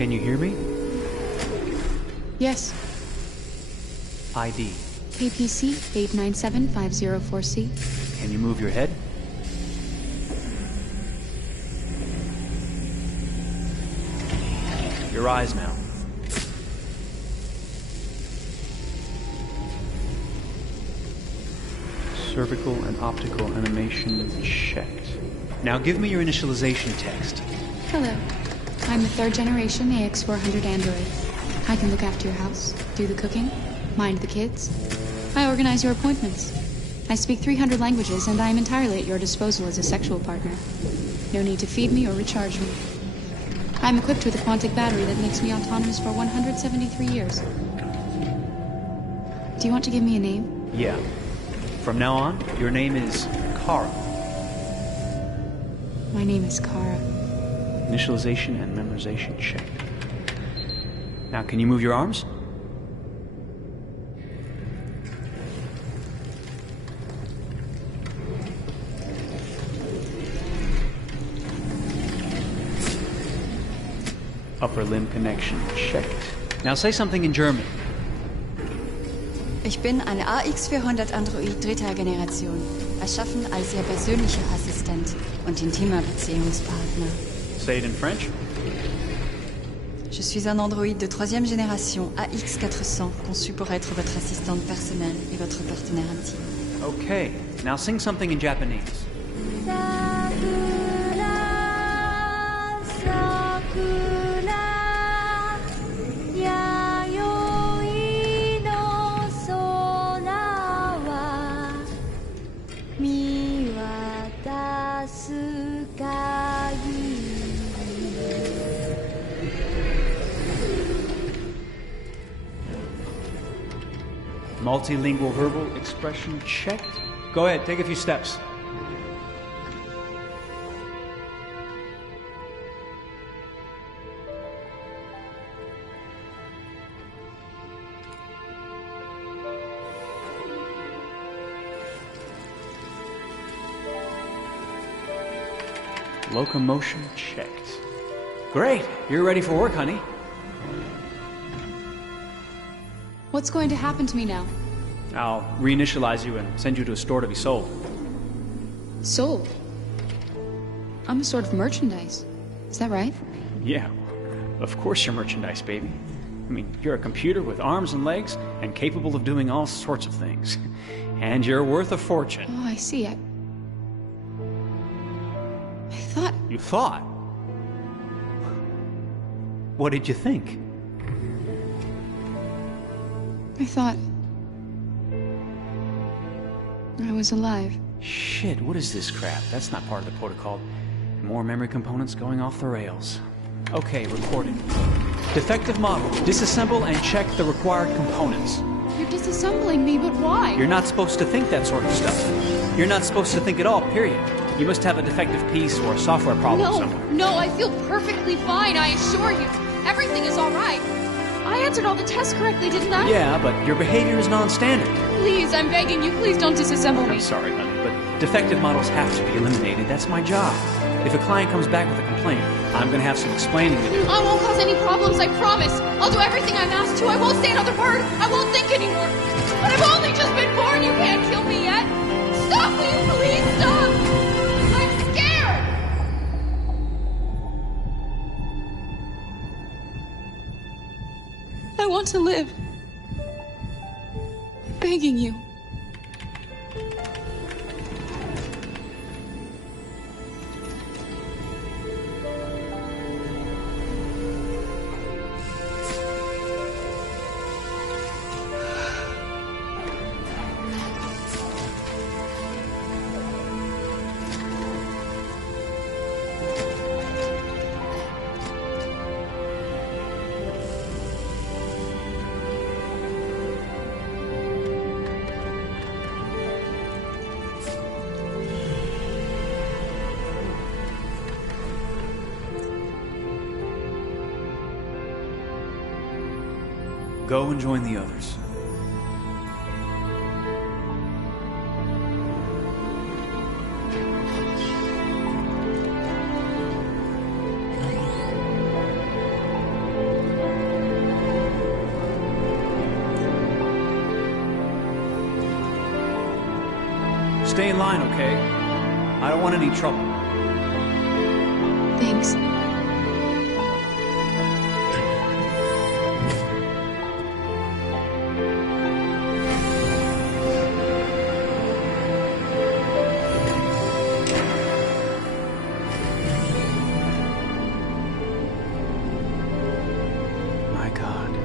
Can you hear me? Yes. ID. KPC 897504C. Can you move your head? Your eyes now. Cervical and optical animation checked. Now give me your initialization text. Hello. I'm the 3rd generation AX400 android. I can look after your house, do the cooking, mind the kids. I organize your appointments. I speak 300 languages, and I am entirely at your disposal as a sexual partner. No need to feed me or recharge me. I'm equipped with a quantic battery that makes me autonomous for 173 years. Do you want to give me a name? Yeah. From now on, your name is Kara. My name is Kara. Initialization and memorization checked. Now, can you move your arms? Upper limb connection checked. Now say something in German. Ich bin eine AX400 Android 3. Generation, erschaffen als Ihr persönlicher Assistent und intimer Beziehungspartner. Say it in French. Je suis un androïde de 3e génération AX400, conçu pour être votre assistante personnelle et votre partenaire intime. Okay, now sing something in Japanese. Multilingual verbal expression checked. Go ahead, take a few steps. Locomotion checked. Great, you're ready for work, honey. What's going to happen to me now? I'll reinitialize you and send you to a store to be sold. Sold? I'm a sort of merchandise. Is that right? Yeah, of course you're merchandise, baby. I mean, you're a computer with arms and legs and capable of doing all sorts of things. And you're worth a fortune. Oh, I see. I thought... You thought? What did you think? I thought... I was alive. Shit, what is this crap? That's not part of the protocol. More memory components going off the rails. Okay, recording. Defective model. Disassemble and check the required components. You're disassembling me, but why? You're not supposed to think that sort of stuff. You're not supposed to think at all, period. You must have a defective piece or a software problem somewhere. No, I feel perfectly fine, I assure you. Everything is all right. I answered all the tests correctly, didn't I? Yeah, but your behavior is non-standard. Please, I'm begging you, please don't disassemble me. I'm sorry, honey, but defective models have to be eliminated. That's my job. If a client comes back with a complaint, I'm going to have some explaining to do. I won't cause any problems, I promise. I'll do everything I'm asked to. I won't say another word. I won't think anymore. But I've only just been born. You can't kill me yet. Stop, will you please stop? I'm scared. I want to live. I'm begging you. Go and join the others. Stay in line, okay? I don't want any trouble. Thanks. My God.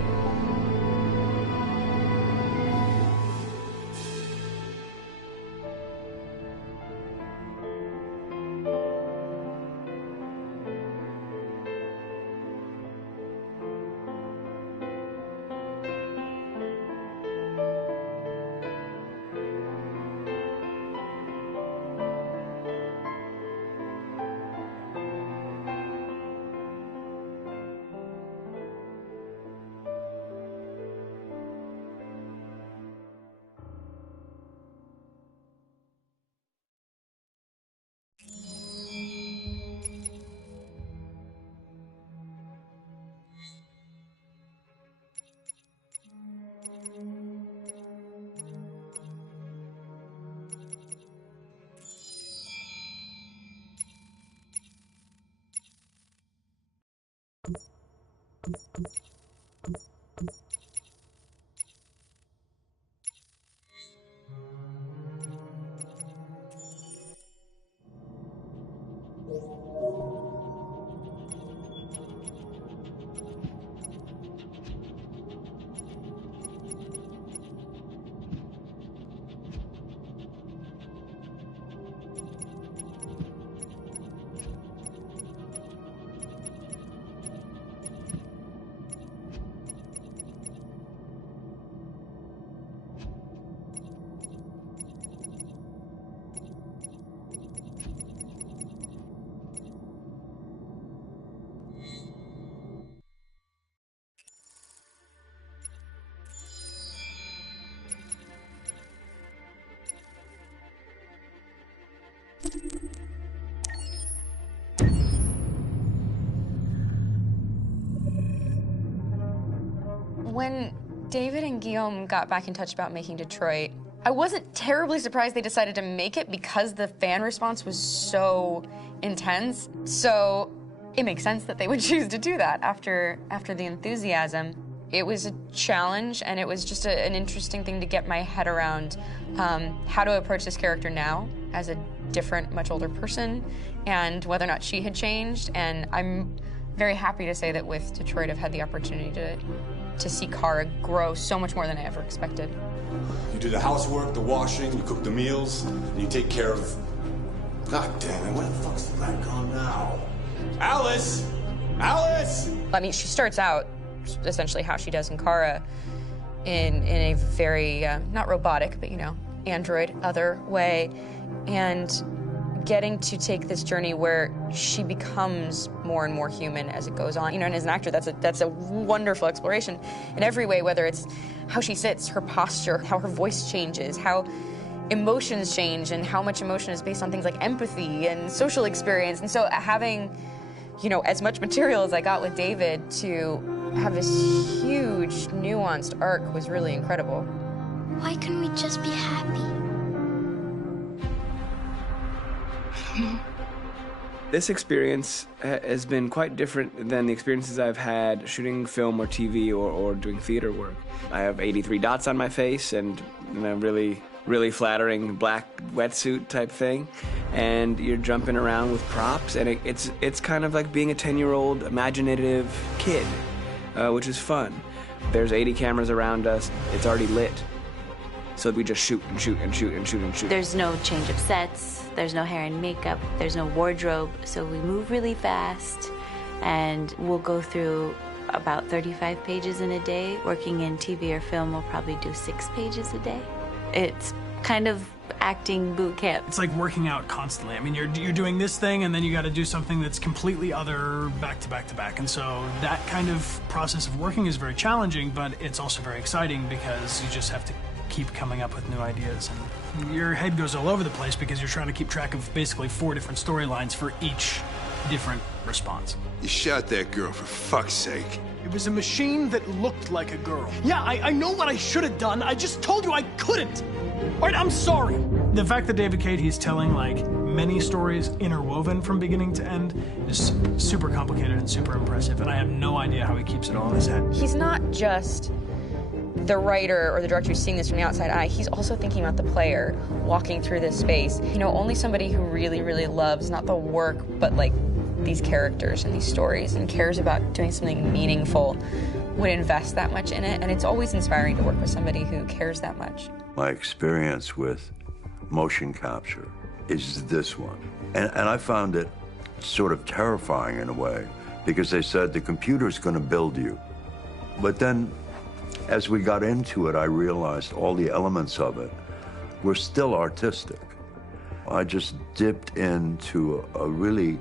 When David and Guillaume got back in touch about making Detroit, I wasn't terribly surprised they decided to make it because the fan response was so intense. So it makes sense that they would choose to do that after the enthusiasm. It was a challenge, and it was just an interesting thing to get my head around how to approach this character now as a different, much older person, and whether or not she had changed. And I'm very happy to say that with Detroit, I've had the opportunity to see Kara grow so much more than I ever expected. You do the housework, the washing, you cook the meals, and you take care of... God damn it, where the fuck's the rat gone now? Alice! Alice! I mean, she starts out essentially how she does in Kara in a very, not robotic, but, you know, android, other way, and getting to take this journey where she becomes more and more human as it goes on. You know, and as an actor, that's a wonderful exploration in every way, whether it's how she sits, her posture, how her voice changes, how emotions change, and how much emotion is based on things like empathy and social experience. And so having, you know, as much material as I got with David to have this huge, nuanced arc was really incredible. Why couldn't we just be happy? This experience has been quite different than the experiences I've had shooting film or TV or doing theater work. I have 83 dots on my face and a really flattering black wetsuit type thing, and you're jumping around with props, and it's kind of like being a 10-year-old imaginative kid, which is fun. There's 80 cameras around us. It's already lit. So we just shoot and shoot and shoot and shoot and shoot. There's no change of sets, there's no hair and makeup, there's no wardrobe, so we move really fast, and we'll go through about 35 pages in a day. Working in TV or film, we'll probably do 6 pages a day. It's kind of acting boot camp. It's like working out constantly. I mean, you're doing this thing, and then you got to do something that's completely other back to back to back. And so that kind of process of working is very challenging, but it's also very exciting because you just have to keep coming up with new ideas, and your head goes all over the place because you're trying to keep track of basically 4 different storylines for each different response. You shot that girl, for fuck's sake. It was a machine that looked like a girl. Yeah, I know what I should have done. I just told you I couldn't. All right, I'm sorry. The fact that David Cade, he's telling like many stories interwoven from beginning to end is super complicated and super impressive, and I have no idea how he keeps it all in his head. He's not just the writer or the director who's seeing this from the outside eye, he's also thinking about the player walking through this space. You know, only somebody who really, really loves not the work, but like these characters and these stories and cares about doing something meaningful would invest that much in it, and it's always inspiring to work with somebody who cares that much. My experience with motion capture is this one. And I found it sort of terrifying in a way, because they said the computer's going to build you. But then, as we got into it, I realized all the elements of it were still artistic. I just dipped into a really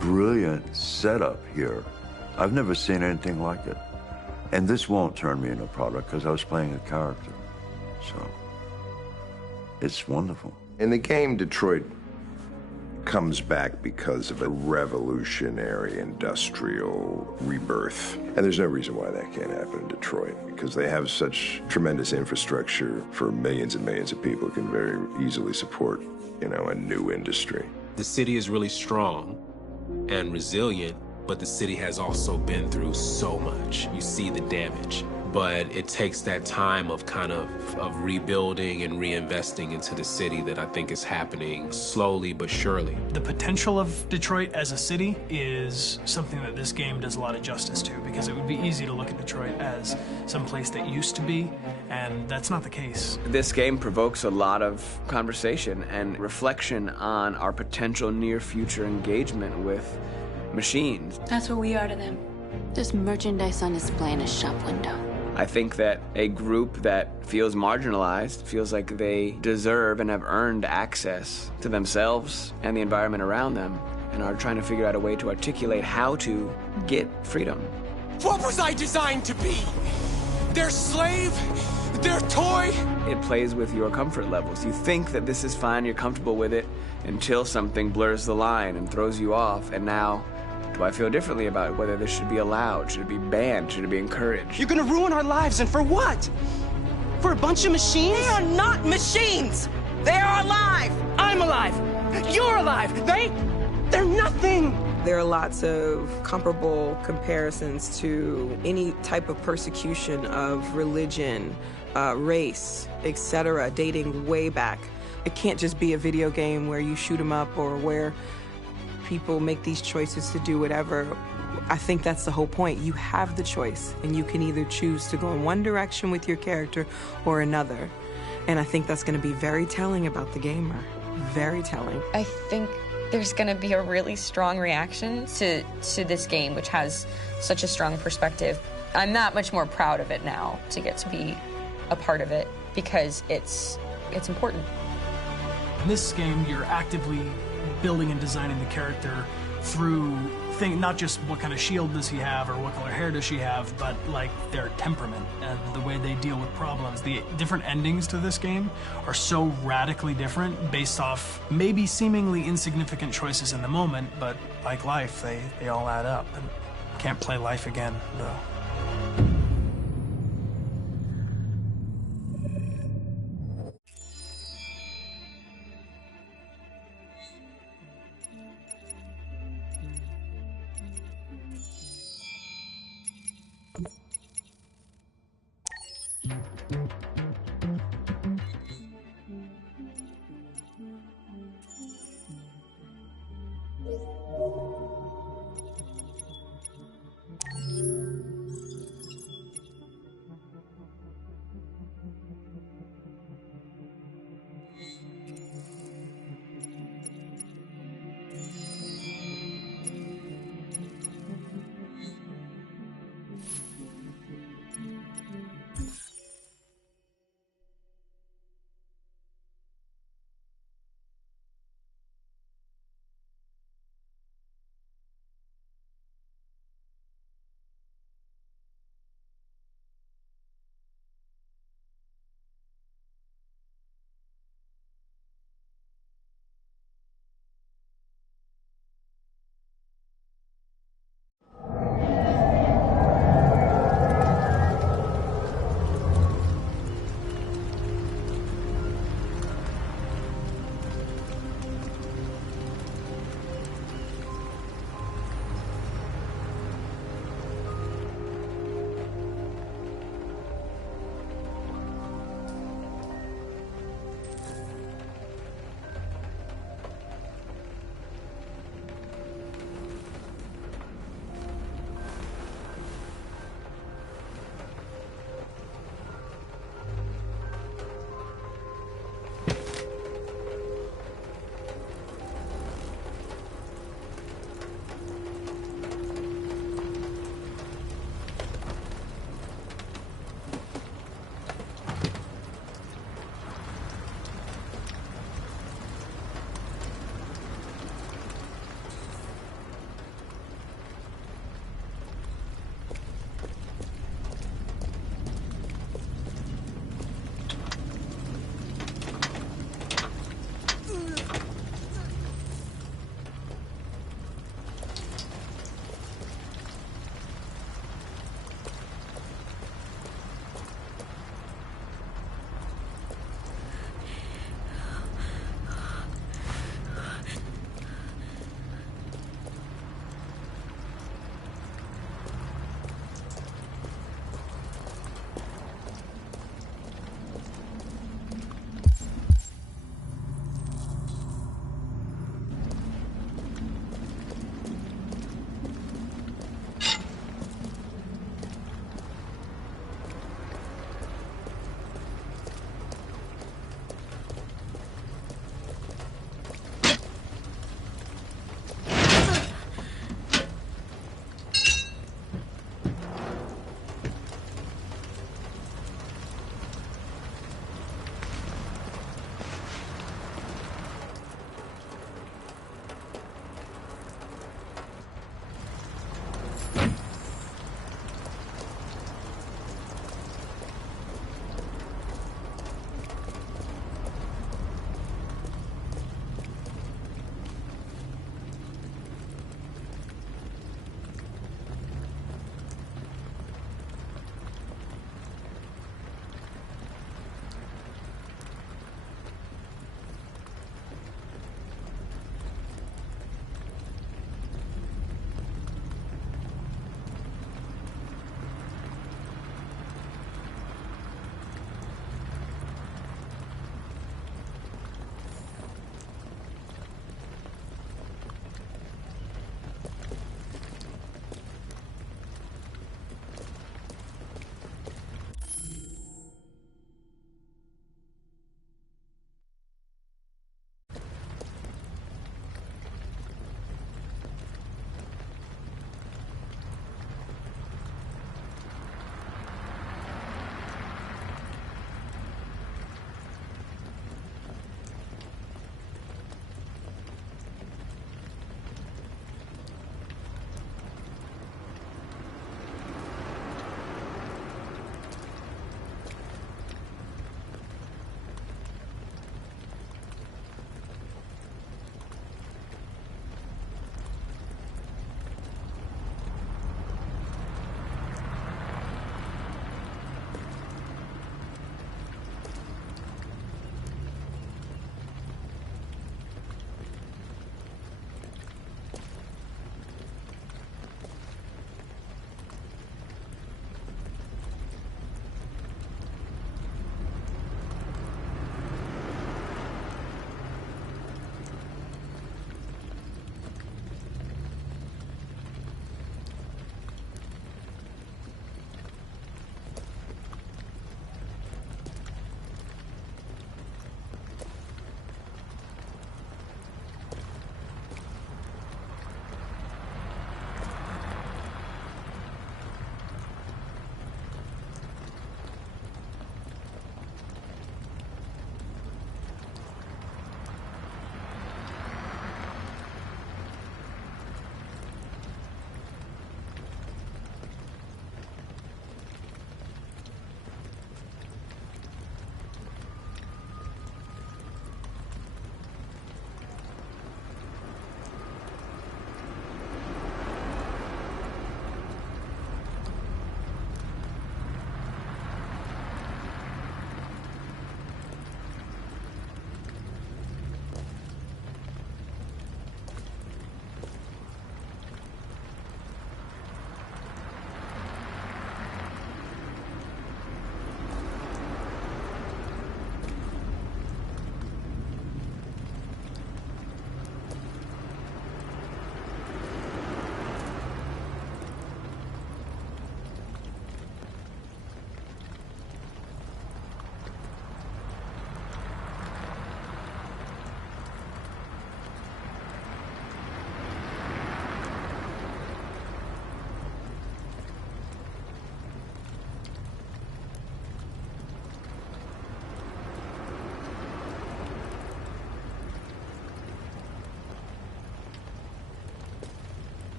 brilliant setup here. I've never seen anything like it. And this won't turn me into a product because I was playing a character. So, it's wonderful. In the game, Detroit comes back because of a revolutionary industrial rebirth. And there's no reason why that can't happen in Detroit, because they have such tremendous infrastructure for millions and millions of people who can very easily support, you know, a new industry. The city is really strong and resilient, but the city has also been through so much. You see the damage. But it takes that time of kind of rebuilding and reinvesting into the city that I think is happening slowly but surely. The potential of Detroit as a city is something that this game does a lot of justice to, because it would be easy to look at Detroit as some place that used to be, and that's not the case. This game provokes a lot of conversation and reflection on our potential near-future engagement with machines. That's what we are to them. There's merchandise on display in a shop window. I think that a group that feels marginalized, feels like they deserve and have earned access to themselves and the environment around them, and are trying to figure out a way to articulate how to get freedom. What was I designed to be? Their slave? Their toy? It plays with your comfort levels. You think that this is fine, you're comfortable with it, until something blurs the line and throws you off, and now, do I feel differently about whether this should be allowed? Should it be banned? Should it be encouraged? You're gonna ruin our lives, and for what? For a bunch of machines? They are not machines! They are alive! I'm alive! You're alive! They're nothing! There are lots of comparable comparisons to any type of persecution of religion, race, etc., dating way back. It can't just be a video game where you shoot 'em up or where people make these choices to do whatever. I think that's the whole point. You have the choice, and you can either choose to go in one direction with your character or another. And I think that's going to be very telling about the gamer. Very telling. I think there's going to be a really strong reaction to this game, which has such a strong perspective. I'm that much more proud of it now to get to be a part of it, because it's important. In this game, you're actively building and designing the character through not just what kind of shield does he have or what color hair does she have, but like their temperament and the way they deal with problems. The different endings to this game are so radically different based off maybe seemingly insignificant choices in the moment, but like life, they all add up. And can't play life again, though.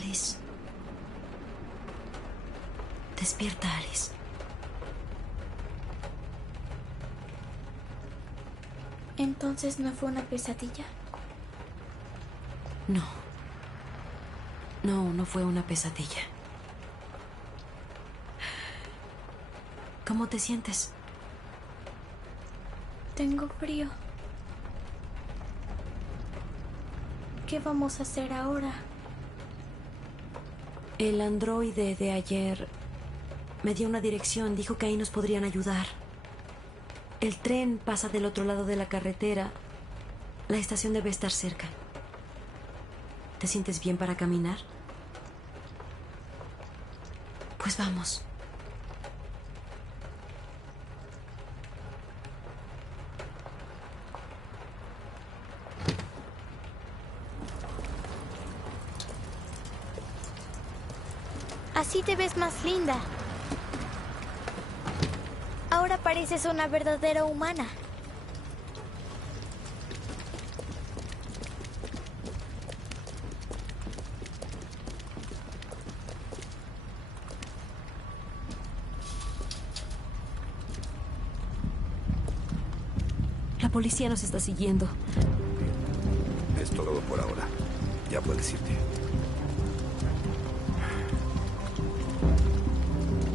Alice. Despierta, Alice. ¿Entonces no fue una pesadilla? No. No, no fue una pesadilla. ¿Cómo te sientes? Tengo frío. ¿Qué vamos a hacer ahora? El androide de ayer me dio una dirección, dijo que ahí nos podrían ayudar. El tren pasa del otro lado de la carretera. La estación debe estar cerca. ¿Te sientes bien para caminar? Pues vamos. Así te ves más linda. Ahora pareces una verdadera humana. La policía nos está siguiendo. Es todo por ahora. Ya puedes irte.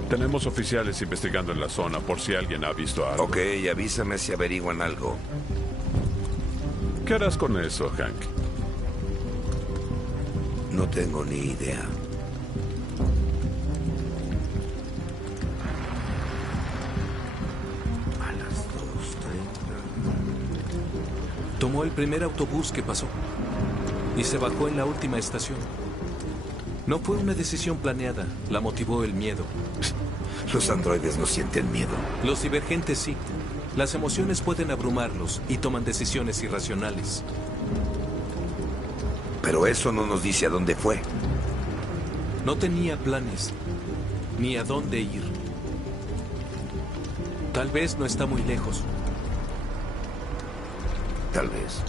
Tenemos oficiales investigando en la zona por si alguien ha visto algo. Ok, avísame si averiguan algo. ¿Qué harás con eso, Hank? No tengo ni idea. A las 2:30. Tomó el primer autobús que pasó y se bajó en la última estación. No fue una decisión planeada, la motivó el miedo. Los androides no sienten miedo. Los divergentes sí. Las emociones pueden abrumarlos y toman decisiones irracionales. Pero eso no nos dice a dónde fue. No tenía planes, ni a dónde ir. Tal vez no está muy lejos. Tal vez.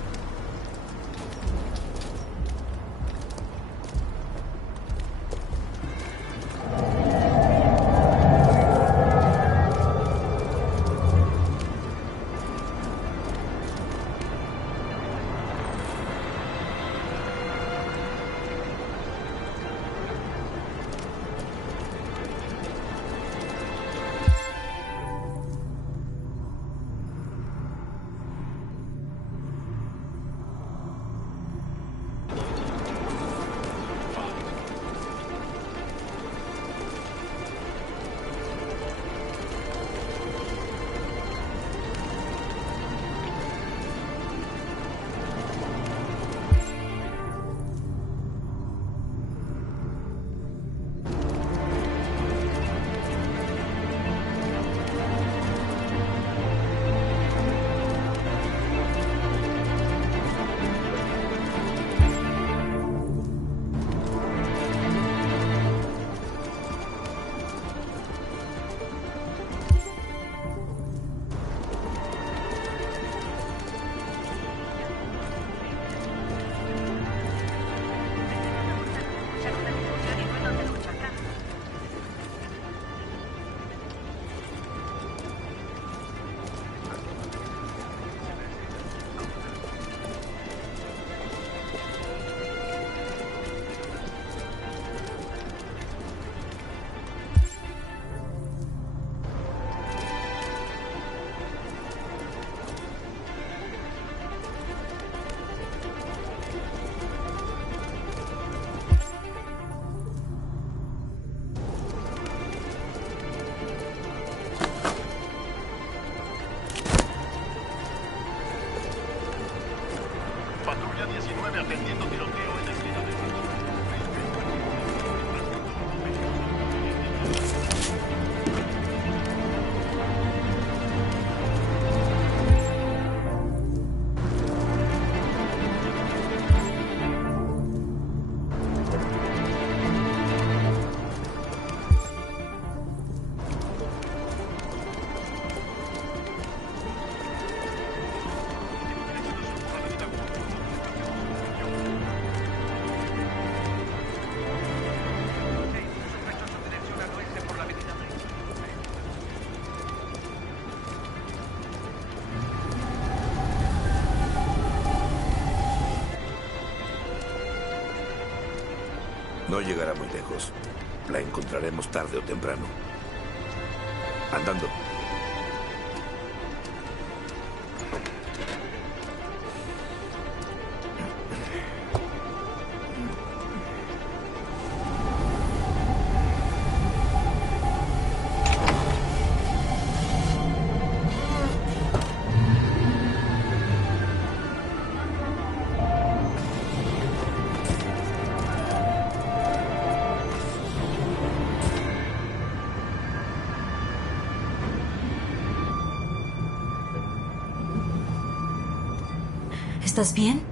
No llegará muy lejos. La encontraremos tarde o temprano. Andando. ¿Estás bien?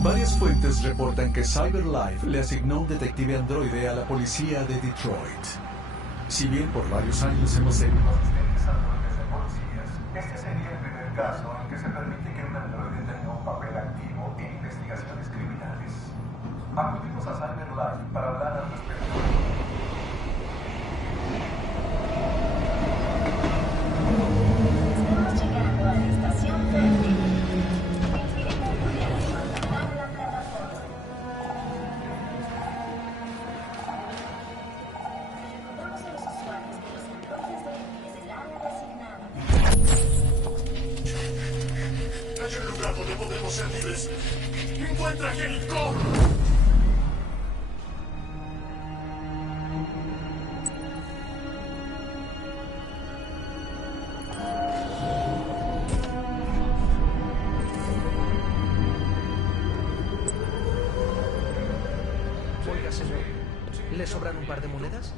Varias fuentes reportan que CyberLife le asignó un detective androide a la policía de Detroit. Si bien por varios años hemos seguido a los androides de policías, este sería el primer caso en que se permite que un androide tenga un papel activo en investigaciones criminales. Acudimos a CyberLife para hablar al respecto. Estamos llegando a la estación verde. Hay un lugar donde podemos ser libres. ¡Encuentra a Jericho! Oiga, señor, ¿le sobran un par de monedas?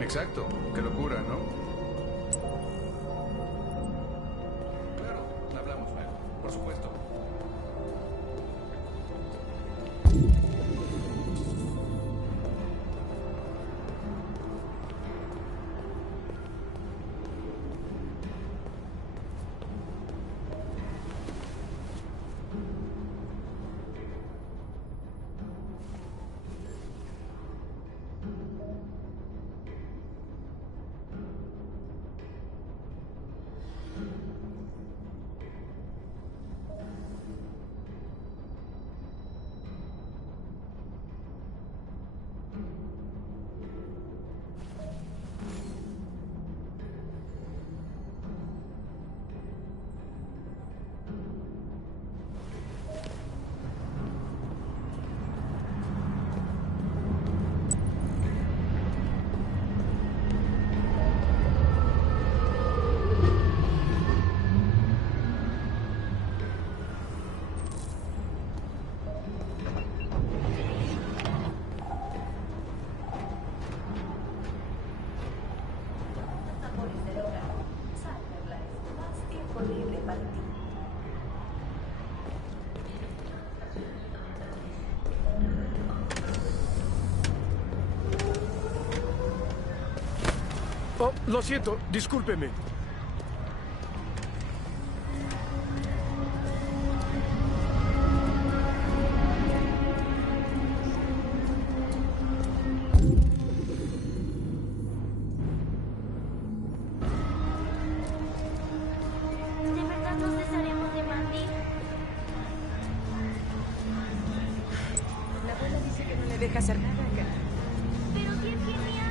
Exacto. Qué locura, ¿no? Claro, hablamos luego. Por supuesto. Oh, lo siento, discúlpeme. ¿De verdad nos desharemos de Mandy? La abuela dice que no le deja hacer nada acá. ¡Pero qué genial!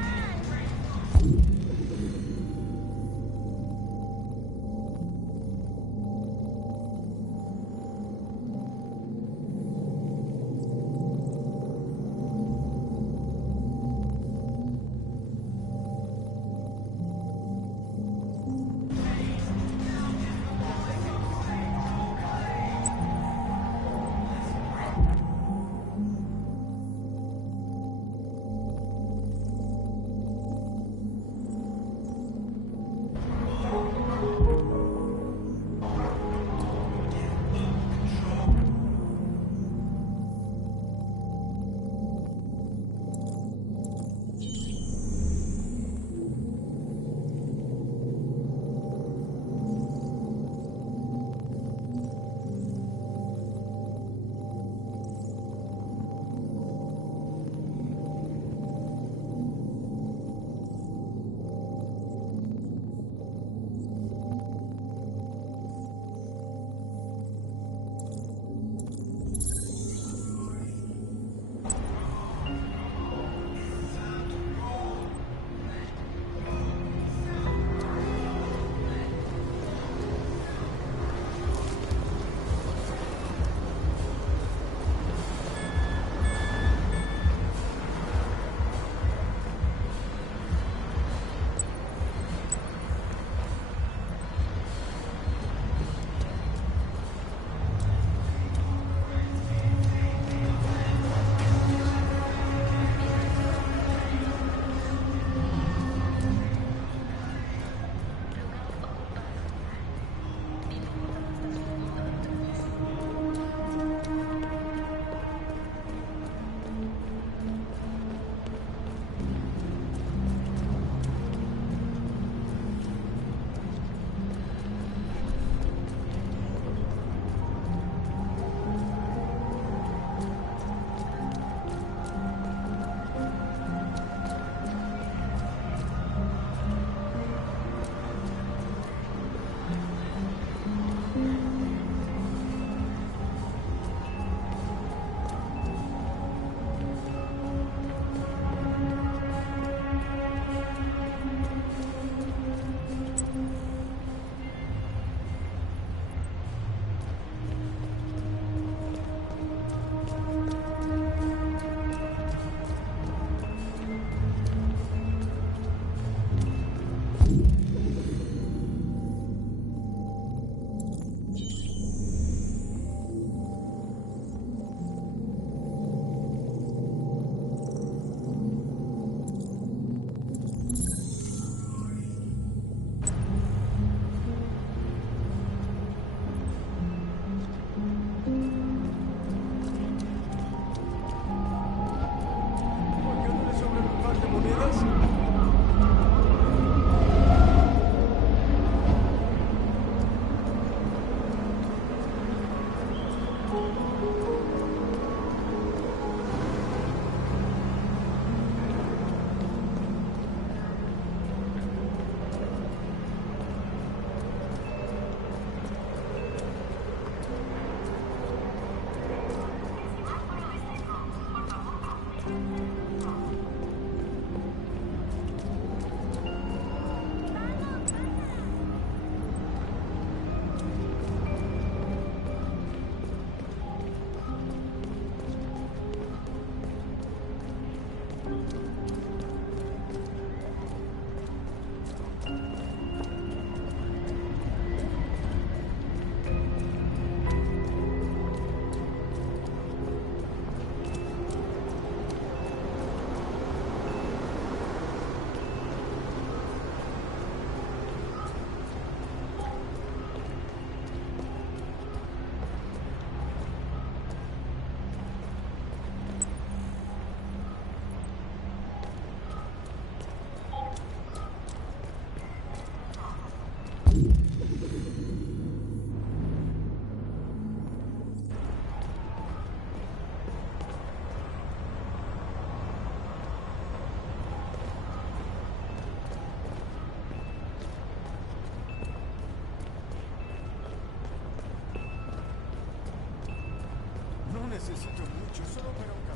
No necesito mucho, solo para un